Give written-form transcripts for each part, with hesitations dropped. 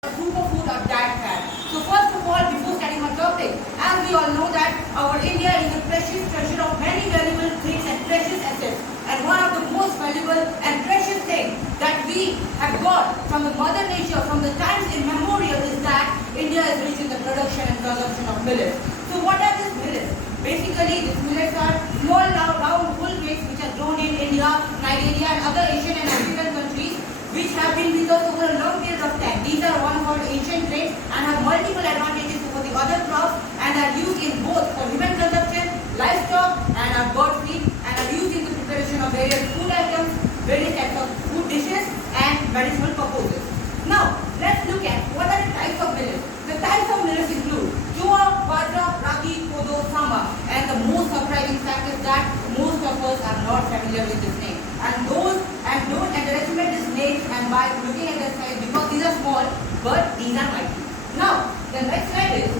superfood or diet fat. So first of all, before starting our topic, as we all know that our India is a precious treasure of many valuable things and precious assets. And one of the most valuable and precious things that we have got from the mother nature, from the times immemorial, is that India is rich in the production and consumption of millets. So what are these millets? Basically, these millets are small, round, whole grains which are grown in India, Nigeria and other Asian and African countries, which have been with us over a long period of time. These are one of our ancient grains and have multiple advantages over the other crops and are used in both for human consumption, livestock and are bird feed and are used in the preparation of various food items, various types of food dishes and medicinal purposes. Now, let's look at what are the types of millets. The types of millets include jowar, bajra, ragi, kodo, samba, and the most surprising fact is that most of us are not familiar with this name. And don't underestimate this name and by looking at the size because these are small but these are mighty. Now, the next slide is,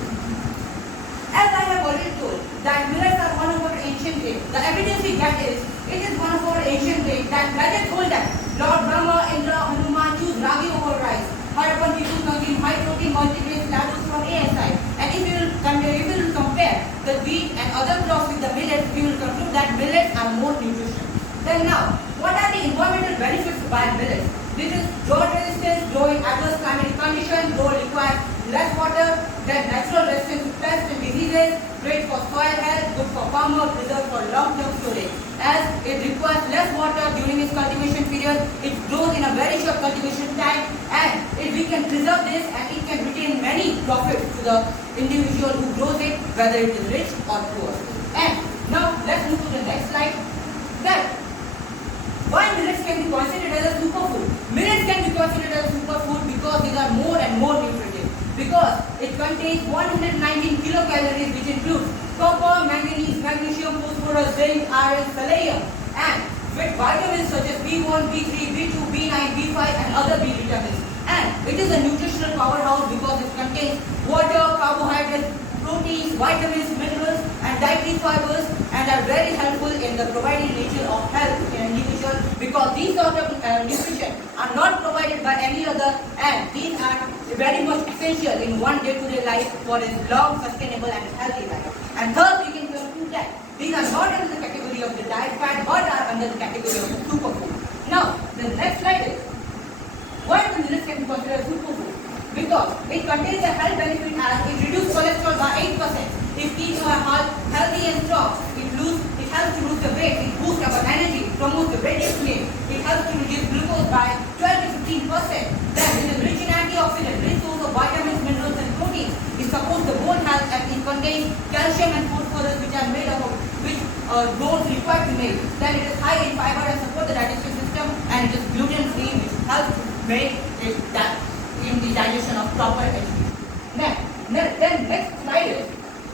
as I have already told, that millets are one of our ancient grains. The evidence we get is, it is one of our ancient grains that Millet told that Lord Brahma, Indra, Hanuman choose ragi over rice. Harappan people consume high protein multigrain laddus from ASI. And if you will compare the wheat and other crops with the millets, we will conclude that millets are more nutritious. Then now, what are the environmental benefits by millets? This is drought resistance, grow in adverse climatic conditions, grow requires less water, then natural resistance to pests and diseases, great for soil health, good for farmer, preserved for long-term storage. As it requires less water during its cultivation period, it grows in a very short cultivation time, and if we can preserve this and it can retain many profits to the individual who grows it, whether it is rich or poor. And now let's move to the next slide. Then, why millets can be considered as a superfood? Millets can be considered as a superfood because these are more and more nutritive. Because it contains 119 kilocalories, which includes copper, manganese, magnesium, phosphorus, zinc, iron, selenium, and with vitamins such as B1, B3, B2, B9, B5, and other B vitamins. And it is a nutritional powerhouse because it contains water, carbohydrates, proteins, vitamins, minerals, and dietary fibers, and are very helpful in the providing nature of health in an individual because these sort of nutrition are not provided by any other, and these are very much essential in one day-to-day life for a long, sustainable, and healthy life. And third, we can conclude that these are not under the category of the diet fat, but are under the category of the superfood. Now, the next slide is, why the millets can be considered superfood? Because it contains a health benefit as it reduces cholesterol by 8%. It keeps our heart healthy and strong. It helps to lose the weight. It boosts our energy. It promotes the weight gain. It helps to reduce glucose by 12 to 15%. Then it is rich in antioxidants, rich source of vitamins, minerals, and proteins. It supports the bone health and it contains calcium and phosphorus, which are made up of which bones require to make. Then it is high in fiber and support the digestive system, and it is gluten-free, which helps to make it that in the digestion of proper education. Then next slide is,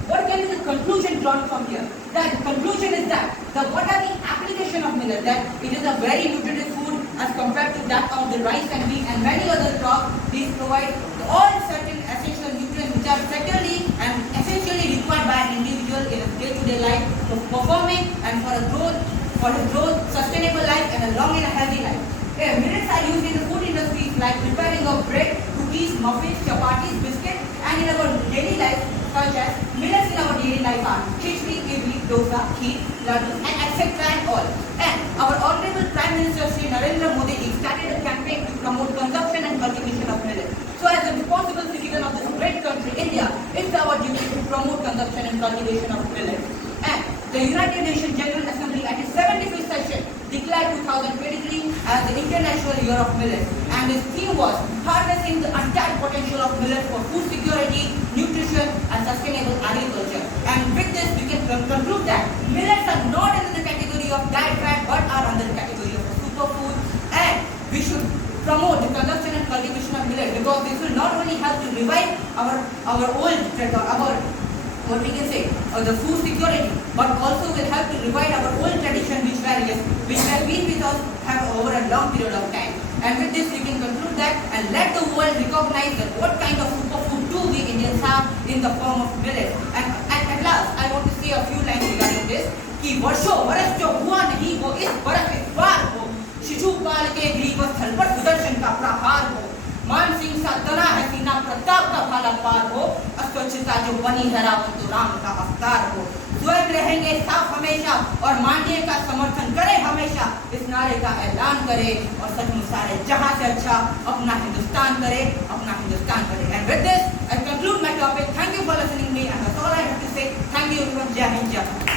what can be the conclusion drawn from here? The conclusion is that what are the application of millet? That it is a very nutritive food as compared to that of the rice and wheat and many other crops. These provide all certain essential nutrients which are secondly and essentially required by an individual in a day-to-day life for performing and for his growth, sustainable life and a long and a healthy life. Millets are used in the food industries like preparing of bread, cookies, muffins, chapatis, biscuits, and in our daily life, such as millets in our daily life are khichdi, idli, dosa, kheer, laddus, and etc. and all. And our Honorable Prime Minister Shri Narendra Modi started a campaign to promote consumption and cultivation of millet. So as a responsible citizen of this great country, India, it's our duty to promote consumption and cultivation of millet. And the United Nations General Assembly at its 75th session declared 2023 as the International Year of Millet, and its theme was harnessing the untapped potential of millet for food security, nutrition, and sustainable agriculture. And with this, we can conclude that millets are not under the category of diet fat, but are under the category of superfood, and we should promote the consumption and cultivation of millet because this will not only help to revive our old what we can say, the food security, but also will help to revive our old tradition which have been with us over a long period of time. And with this we can conclude that and let the world recognize that what kind of superfood do we Indians have in the form of millet. And at last I want to say a few lines regarding this. कि वर्षों वर्ष जो हुआ नहीं वो इस बरस इस बार हो शिशुपाल के ग्रीव स्थल पर सुदर्शन का प्रहार हो मान सिंह सा तना है सुहाना पार हो, अस्वच्छता जो बनी है रावण तो राम का अवतार हो। स्वर्ग रहेंगे साफ हमेशा और मानवीय का समर्थन करें हमेशा, इस नारे का ऐलान करें और सचमुच सारे जहां से अच्छा अपना हिंदुस्तान करे, अपना हिंदुस्तान करे। And with this I conclude my topic. Thank you for listening me and that's all I have to say. Thank you everyone. जय हिंद, जय भारत।